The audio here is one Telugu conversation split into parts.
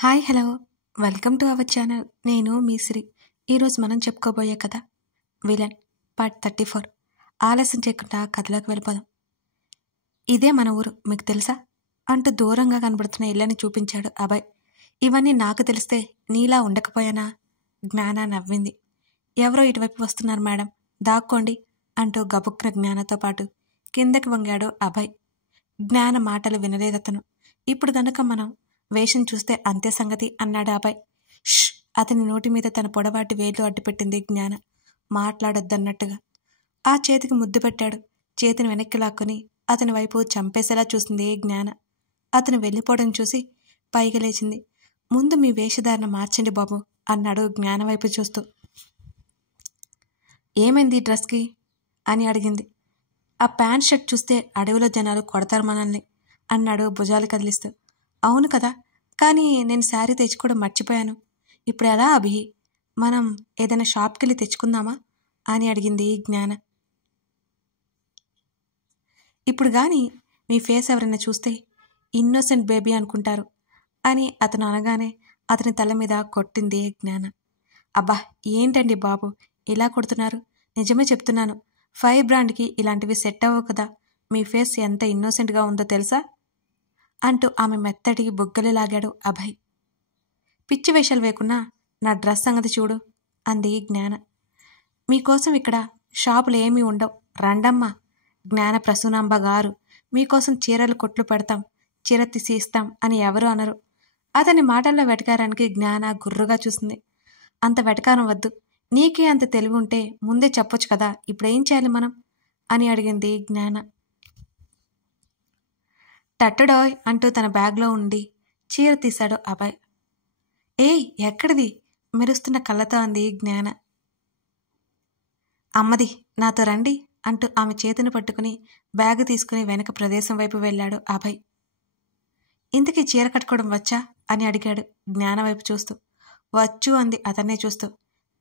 Hi hello welcome to our channel. నేను మీ శ్రీ. ఈరోజు మనం చెప్పుకోబోయే కథ విలన్ పార్ట్ 34. ఆలస్యం చేయకుండా కథలోకి వెళ్ళిపోదాం. ఇదే మన ఊరు, మీకు తెలుసా అంటూ దూరంగా కనబడుతున్న ఇళ్ళని చూపించాడు అభయ్. ఇవన్నీ నాకు తెలిస్తే నీలా ఉండకపోయానా? జ్ఞాన నవ్వింది. ఎవరో ఇటువైపు వస్తున్నారు మేడం, దాక్కోండి అంటూ గబుక్న జ్ఞానతో పాటు కిందకి వంగాడు అభయ్. జ్ఞాన మాటలు వినలేదతను. ఇప్పుడు గనుక మనం వేషం చూస్తే అంతే సంగతి అన్నాడు అభయ్. ష్! అతని నోటి మీద తన పొడవాటి వేలు అడ్డుపెట్టింది జ్ఞాన, మాట్లాడొద్దన్నట్టుగా. ఆ చేతికి ముద్దు పెట్టాడు. చేతిని వెనక్కి లాక్కుని అతని వైపు చంపేసేలా చూసింది జ్ఞాన. అతను వెళ్ళిపోవడం చూసి పైకి లేచింది. ముందు మీ వేషధారణ మార్చండి బాబు అన్నాడు జ్ఞాన వైపు చూస్తూ. ఏమైంది ఈ డ్రెస్కి అని అడిగింది. ఆ ప్యాంట్ షర్ట్ చూస్తే అడవిలో జనాలు కొడతారు మనల్ని అన్నాడు భుజాలు కదిలిస్తూ. అవును కదా, కానీ నేను శారీ తెచ్చుకోవడం మర్చిపోయాను. ఇప్పుడు ఎలా అభి? మనం ఏదైనా షాప్కి వెళ్ళి తెచ్చుకుందామా అని అడిగింది జ్ఞాన. ఇప్పుడు కానీ మీ ఫేస్ ఎవరైనా చూస్తే ఇన్నోసెంట్ బేబీ అనుకుంటారు అని అతను అనగానే అతని తల మీద కొట్టింది జ్ఞాన. అబ్బా ఏంటండి బాబు ఇలా కొడుతున్నారు? నిజమే చెప్తున్నాను, 5 బ్రాండ్కి ఇలాంటివి సెట్ అవ్వవు కదా. మీ ఫేస్ ఎంత ఇన్నోసెంట్గా ఉందో తెలుసా అంటూ ఆమె మెత్తటి బుగ్గలు లాగాడు అభయ్. పిచ్చి వేషాలు వేకున్నా నా డ్రెస్ సంగతి చూడు అంది జ్ఞాన. మీకోసం ఇక్కడ షాపులు ఏమీ ఉండవు, రండమ్మా. జ్ఞాన ప్రసూనాంబ గారు, మీకోసం చీరలు కొట్లు పెడతాం, చీర తీసి ఇస్తాం అని ఎవరు అనరు. అతని మాటల్లో వెటకారానికి జ్ఞాన గుర్రుగా చూసింది. అంత వెటకారం వద్దు, నీకే అంత తెలివి ఉంటే ముందే చెప్పొచ్చు కదా, ఇప్పుడేం చేయాలి మనం అని అడిగింది జ్ఞాన. టట్టుడోయ్ అంటూ తన బ్యాగ్లో ఉండి చీర తీశాడు అభయ్. ఏయ్ ఎక్కడిది మెరుస్తున్న కళ్ళతో అంది జ్ఞాన. అమ్మది, నాతో రండి అంటూ ఆమె చేతిని పట్టుకుని బ్యాగ్ తీసుకుని వెనక ప్రదేశం వైపు వెళ్ళాడు అభయ్. ఇంతకీ చీర కట్టుకోవడం వచ్చా అని అడిగాడు జ్ఞాన వైపు చూస్తూ. వచ్చు అంది అతన్నే చూస్తూ.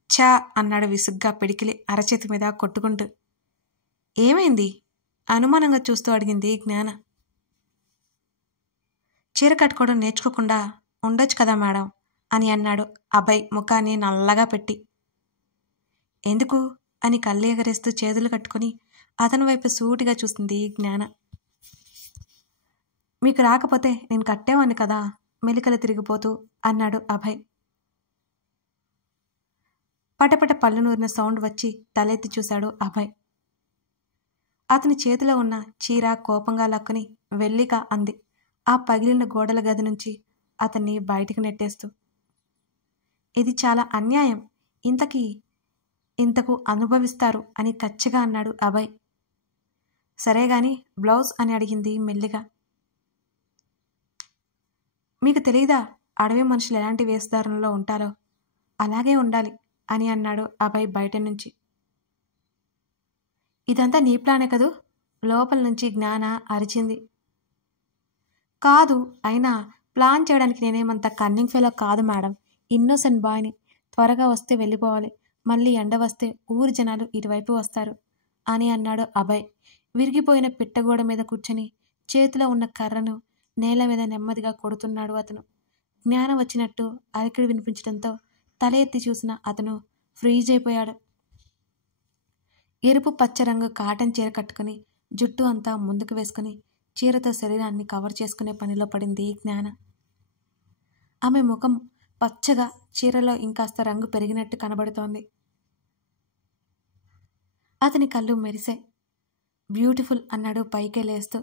ఛా అన్నాడు విసుగ్గా పిడికిలి అరచేతి మీద కొట్టుకుంటూ. ఏమైంది అనుమానంగా చూస్తూ అడిగింది జ్ఞాన. చీర కట్టుకోవడం నేర్చుకోకుండా ఉండొచ్చు కదా మేడం అని అన్నాడు అభయ్ ముఖాన్ని నల్లగా పెట్టి. ఎందుకు అని కళ్ళు ఎగరేస్తూ చేతులు కట్టుకుని అతని వైపు సూటిగా చూసింది జ్ఞాన. మీకు రాకపోతే నేను కట్టేవాణ్ణి కదా మెలికలు తిరిగిపోతూ అన్నాడు అభయ్. పటపట పళ్ళు నూరిన సౌండ్ వచ్చి తలెత్తి చూశాడు అభయ్. అతని చేతిలో ఉన్న చీర కోపంగా లక్కుని వెల్లిగా అంది ఆ పగిలిన గోడల గది నుంచి అతన్ని బయటికి నెట్టేస్తూ. ఇది చాలా అన్యాయం, ఇంతకు అనుభవిస్తారు అని కచ్చిగా అన్నాడు అభయ్. సరేగాని బ్లౌజ్ అని అడిగింది మెల్లిగా. మీకు తెలీదా అడవి మనుషులు ఎలాంటి వేషధారణలో ఉంటారో, అలాగే ఉండాలి అని అన్నాడు అభయ్ బయట నుంచి. ఇదంతా నీ ప్లానే కదూ లోపల నుంచి జ్ఞాన అరిచింది. కాదు, అయినా ప్లాన్ చేయడానికి నేనేమంత కన్నింగ్ ఫెలో కాదు మేడం, ఇన్నోసెంట్ బాయ్ని. త్వరగా వస్తే వెళ్ళిపోవాలి, మళ్ళీ ఎండ వస్తే ఊరి జనాలు ఇటువైపు వస్తారు అని అన్నాడు అభయ్. విరిగిపోయిన పిట్టగోడ మీద కూర్చొని చేతిలో ఉన్న కర్రను నేల మీద నెమ్మదిగా కొడుతున్నాడు అతను. జ్ఞానం వచ్చినట్టు అలికిడి వినిపించడంతో తల ఎత్తి చూసిన అతను ఫ్రీజ్ అయిపోయాడు. ఎరుపు పచ్చ రంగు కాటన్ చీర కట్టుకుని జుట్టు అంతా ముందుకు వేసుకుని చీరతో శరీరాన్ని కవర్ చేసుకునే పనిలో పడింది జ్ఞాన. ఆమె ముఖం పచ్చగా చీరలో ఇంకాస్త రంగు పెరిగినట్టు కనబడుతోంది. అతని కళ్ళు మెరిసే. బ్యూటిఫుల్ అన్నాడు పైకే లేస్తూ.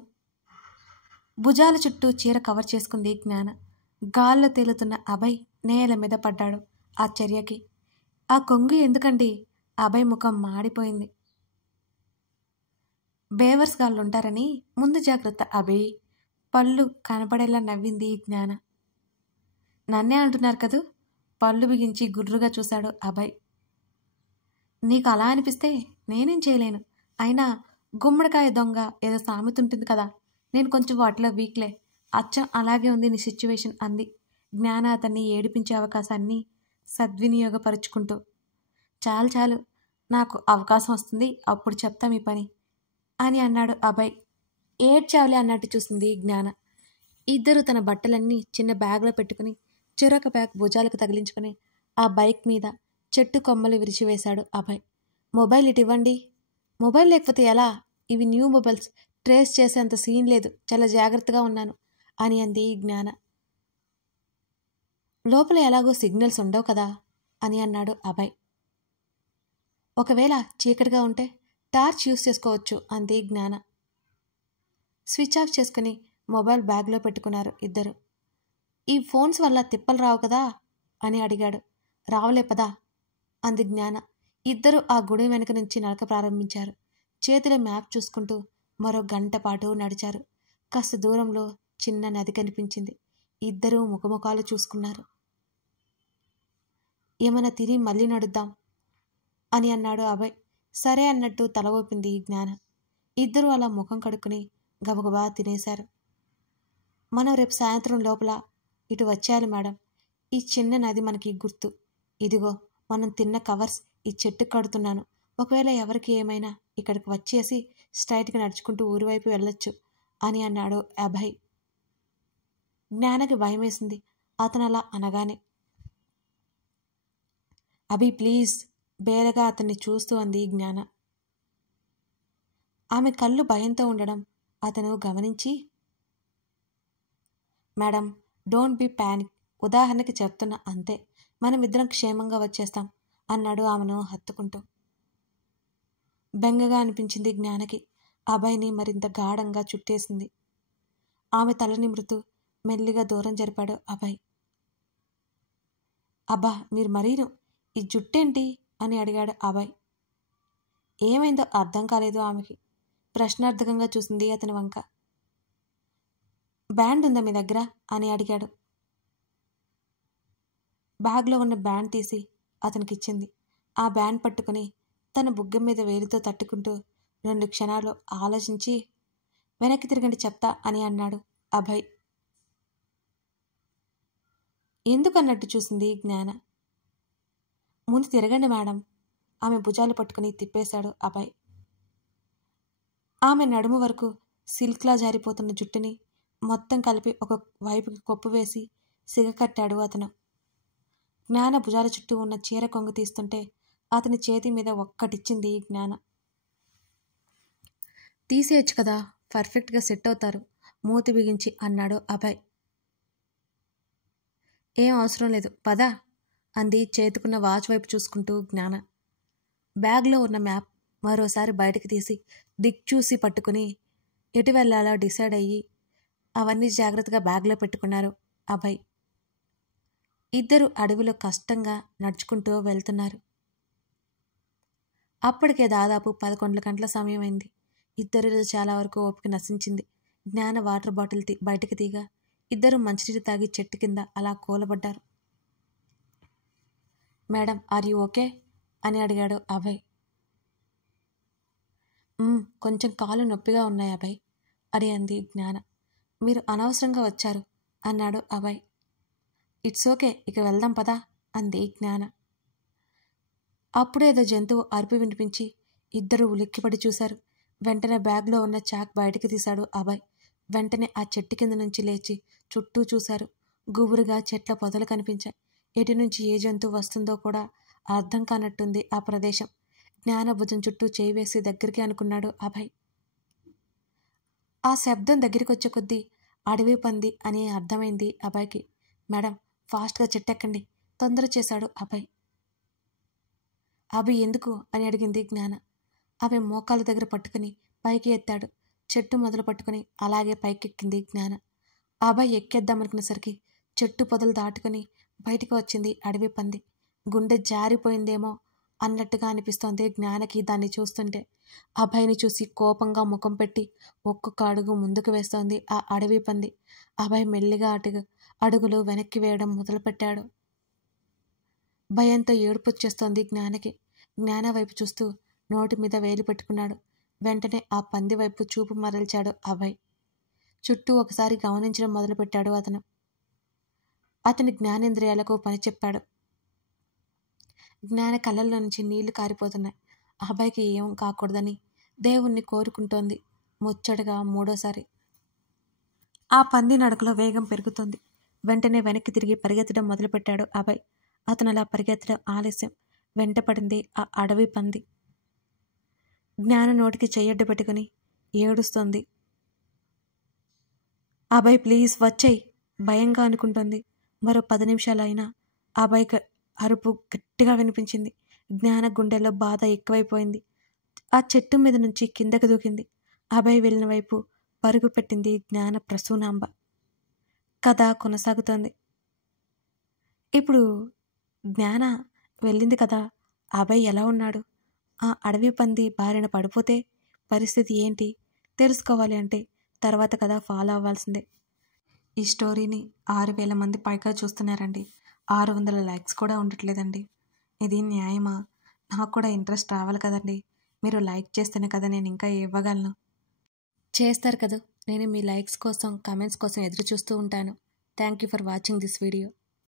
భుజాల చుట్టూ చీర కవర్ చేసుకుంది జ్ఞాన. గాల్లో తేలుతున్న అభయ్ నేల మీద పడ్డాడు ఆ చర్యకి. ఆ కొంగు ఎందుకండి? అభయ్ ముఖం మాడిపోయింది. బేవర్స్ గాళ్ళుంటారని ముందు జాగ్రత్త అభి. పళ్ళు కనపడేలా నవ్వింది జ్ఞాన. నన్నే అంటున్నారు కదూ పళ్ళు బిగించి గుర్రుగా చూశాడు అభయ్. నీకు అలా అనిపిస్తే నేనేం చేయలేను. అయినా గుమ్మడికాయ దొంగ ఏదో సామెత ఉంటుంది కదా, నేను కొంచెం వాటిలో వీక్లే. అచ్చం అలాగే ఉంది నీ సిచ్యువేషన్ అంది జ్ఞాన అతన్ని ఏడిపించే అవకాశాన్ని సద్వినియోగపరుచుకుంటూ. చాలు చాలు, నాకు అవకాశం వస్తుంది అప్పుడు చెప్తా మీ పని అని అన్నాడు అభయ్. ఏడ్చావులే అన్నట్టు చూసింది జ్ఞాన. ఇద్దరు తన బట్టలన్నీ చిన్న బ్యాగ్లో పెట్టుకుని చెరొక బ్యాగ్ భుజాలకు తగిలించుకుని ఆ బైక్ మీద చెట్టు కొమ్మలు విరిచివేశాడు అభయ్. మొబైల్ ఇటు ఇవ్వండి. మొబైల్ లేకపోతే ఎలా? ఇవి న్యూ మొబైల్స్, ట్రేస్ చేసేంత సీన్ లేదు, చాలా జాగ్రత్తగా ఉన్నాను అని అంది జ్ఞాన. లోపల ఎలాగో సిగ్నల్స్ ఉండవు కదా అని అన్నాడు అభయ్. ఒకవేళ చీకటిగా ఉంటే టార్చ్ యూస్ చేసుకోవచ్చు అంది జ్ఞాన. స్విచ్ ఆఫ్ చేసుకుని మొబైల్ బ్యాగ్లో పెట్టుకున్నారు ఇద్దరు. ఈ ఫోన్స్ వల్ల తిప్పలు రావు కదా అని అడిగాడు. రావులే పదా అంది జ్ఞాన. ఇద్దరు ఆ గుడి వెనుక నుంచి నడక ప్రారంభించారు. చేతిలో మ్యాప్ చూసుకుంటూ మరో గంట పాటు నడిచారు. కాస్త దూరంలో చిన్న నది కనిపించింది. ఇద్దరూ ముఖముఖాలు చూసుకున్నారు. ఏమైనా తిని మళ్ళీ నడుద్దాం అని అన్నాడు అభయ్. సరే అన్నట్టు తల ఊపింది జ్ఞాన. ఇద్దరూ అలా ముఖం కడుక్కుని గబగబా తినేశారు. మనం రేపు సాయంత్రం లోపల ఇటు వచ్చేయాలి మేడం. ఈ చిన్న నది మనకి గుర్తు. ఇదిగో మనం తిన్న కవర్స్ ఈ చెట్టుకు కడుతున్నాను. ఒకవేళ ఎవరికి ఏమైనా ఇక్కడికి వచ్చేసి స్ట్రైట్గా నడుచుకుంటూ ఊరివైపు వెళ్ళొచ్చు అని అన్నాడు అభయ్. జ్ఞానకి భయమేసింది అతను అలా అనగానే. అభి ప్లీజ్ బేరగా అతన్ని చూస్తూ అంది జ్ఞాన. ఆమె కళ్ళు భయంతో ఉండడం అతను గమనించి, మేడం డోంట్ బి ప్యానిక్, ఉదాహరణకి చెప్తున్నా అంతే, మనమిద్దరం క్షేమంగా వచ్చేస్తాం అన్నాడు ఆమెను హత్తుకుంటూ. బెంగగా అనిపించింది జ్ఞానకి. అభయ్ని మరింత గాఢంగా చుట్టేసింది. ఆమె తల నిమురుతూ మెల్లిగా దూరం జరిపాడు అభయ్. అబ్బా మీరు మరీను, ఈ జుట్టేంటి అని అడిగాడు అభయ్. ఏమైందో అర్థం కాలేదు ఆమెకి. ప్రశ్నార్థకంగా చూసింది అతని వంక. బ్యాండ్ ఉందా మీ దగ్గర అని అడిగాడు. బ్యాగ్లో ఉన్న బ్యాండ్ తీసి అతనికిచ్చింది. ఆ బ్యాండ్ పట్టుకుని తన బుగ్గ మీద వేలితో తట్టుకుంటూ 2 క్షణాలు ఆలోచించి వెనక్కి తిరగండి చెప్తా అని అన్నాడు అభయ్. ఎందుకన్నట్టు చూసింది జ్ఞాన. ముందు తిరగండి మేడం. ఆమె భుజాలు పట్టుకుని తిప్పేశాడు అభయ్. ఆమె నడుము వరకు సిల్క్లా జారిపోతున్న జుట్టుని మొత్తం కలిపి ఒక వైపుకి కొప్పు వేసి సిగకట్టాడు అతను. జ్ఞాన భుజాల చుట్టూ ఉన్న చీర కొంగు తీస్తుంటే అతని చేతి మీద ఒక్కటిచ్చింది జ్ఞాన. తీసేయచ్చు కదా, పర్ఫెక్ట్గా సెట్ అవుతారు మూతి బిగించి అన్నాడు అభయ్. ఏం అవసరం లేదు పదా అంది చేతుకున్న వాచ్ వైపు చూసుకుంటూ జ్ఞాన. బ్యాగ్లో ఉన్న మ్యాప్ మరోసారి బయటకు తీసి దిక్ చూసి పట్టుకుని ఎటు వెళ్ళాలో డిసైడ్ అయ్యి అవన్నీ జాగ్రత్తగా బ్యాగ్లో పెట్టుకున్నారు అభయ్. ఇద్దరు అడవిలో కష్టంగా నడుచుకుంటూ వెళ్తున్నారు. అప్పటికే దాదాపు 11 గంటల సమయం అయింది. ఇద్దరిలో చాలా వరకు ఓపిక నశించింది. జ్ఞాన వాటర్ బాటిల్ బయటకు తీగా ఇద్దరు మంచినీరు తాగి చెట్టు కింద అలా కూలబడ్డారు. మేడం ఆర్ యూ ఓకే అని అడిగాడు అభయ్. కొంచెం కాళ్ళు నొప్పిగా ఉన్నాయి అభయ్ అని అంది జ్ఞాన. మీరు అనవసరంగా వచ్చారు అన్నాడు అభయ్. ఇట్స్ ఓకే, ఇక వెళ్దాం పదా అంది జ్ఞాన. అప్పుడేదో జంతువు అరుపు వినిపించి ఇద్దరు ఉలిక్కిపడి చూశారు. వెంటనే బ్యాగ్లో ఉన్న చాక్ బయటికి తీశాడు అభయ్. వెంటనే ఆ చెట్టు కింద నుంచి లేచి చుట్టూ చూశారు. గుబురుగా చెట్ల పొదలు కనిపించాయి. ఎటు నుంచి ఏ జంతువు వస్తుందో కూడా అర్థం కానట్టుంది ఆ ప్రదేశం. జ్ఞాన భుజం చుట్టూ చేయి వేసి దగ్గరికి అనుకున్నాడు అభయ్. ఆ శబ్దం దగ్గరికి వచ్చే కొద్దీ అడవి పంది అని అర్థమైంది అభయ్కి. మేడం ఫాస్ట్గా చెట్టెక్కండి తొందర చేశాడు అభయ్. అభి ఎందుకు అని అడిగింది జ్ఞాన. అభయ్ మోకాళ్ళ దగ్గర పట్టుకుని పైకి ఎత్తాడు. చెట్టు మొదలు పట్టుకుని అలాగే పైకెక్కింది జ్ఞాన. అభయ్ ఎక్కేద్దామనుకునేసరికి చెట్టు పొదలు దాటుకుని బయటికి వచ్చింది అడవి పంది. గుండె జారిపోయిందేమో అన్నట్టుగా అనిపిస్తోంది జ్ఞానకి దాన్ని చూస్తుంటే. అభయ్ని చూసి కోపంగా ముఖం పెట్టి ఒక్కొక్క అడుగు ముందుకు వేస్తోంది ఆ అడవి పంది. అభయ్ మెల్లిగా అడుగులు వెనక్కి వేయడం మొదలుపెట్టాడు. భయంతో ఏడుపొచ్చేస్తోంది జ్ఞానకి. జ్ఞాన వైపు చూస్తూ నోటి మీద వేలు పెట్టుకున్నాడు. వెంటనే ఆ పంది వైపు చూపు మరల్చాడు అభయ్. చుట్టూ ఒకసారి గమనించడం మొదలుపెట్టాడు అతను. అతని జ్ఞానేంద్రియాలకు పని చెప్పాడు. జ్ఞాన కళ్ళల్లో నుంచి నీళ్లు కారిపోతున్నాయి. అభయ్కి ఏం కాకూడదని దేవుణ్ణి కోరుకుంటోంది ముచ్చటగా 3వ సారి. ఆ పంది నడకలో వేగం పెరుగుతోంది. వెంటనే వెనక్కి తిరిగి పరిగెత్తడం మొదలుపెట్టాడు అభయ్. అతను అలా పరిగెత్తడం ఆలస్యం. వెంటపడింది ఆ అడవి పంది. జ్ఞాన నోటికి చెయ్యడ్డు పెట్టుకుని ఏడుస్తోంది. అభయ్ ప్లీజ్ వచ్చేయ్, భయంగా అనుకుంటోంది. మరో 10 నిమిషాలైనా అభయ్ అరుపు గట్టిగా వినిపించింది. జ్ఞాన గుండెల్లో బాధ ఎక్కువైపోయింది. ఆ చెట్టు మీద నుంచి కిందకు దూకింది. అభయ్ వెళ్ళిన వైపు పరుగు పెట్టింది జ్ఞాన ప్రసూనాంబ. కథ కొనసాగుతోంది. ఇప్పుడు జ్ఞాన వెళ్ళింది కదా, అభయ్ ఎలా ఉన్నాడు? ఆ అడవి పంది బారిన పడిపోతే పరిస్థితి ఏంటి? తెలుసుకోవాలి అంటే తర్వాత కథ ఫాలో అవ్వాల్సిందే. ఈ స్టోరీని 6,000 మంది పైగా చూస్తున్నారండి. 600 లైక్స్ కూడా ఉండట్లేదండి. ఇది న్యాయమా? నాకు కూడా ఇంట్రెస్ట్ రావాలి కదండి. మీరు లైక్ చేస్తేనే కదా నేను ఇంకా ఇవ్వగలను. చేస్తారు కదా, నేను మీ లైక్స్ కోసం, కమెంట్స్ కోసం ఎదురు చూస్తూ ఉంటాను. Thank you for watching this video.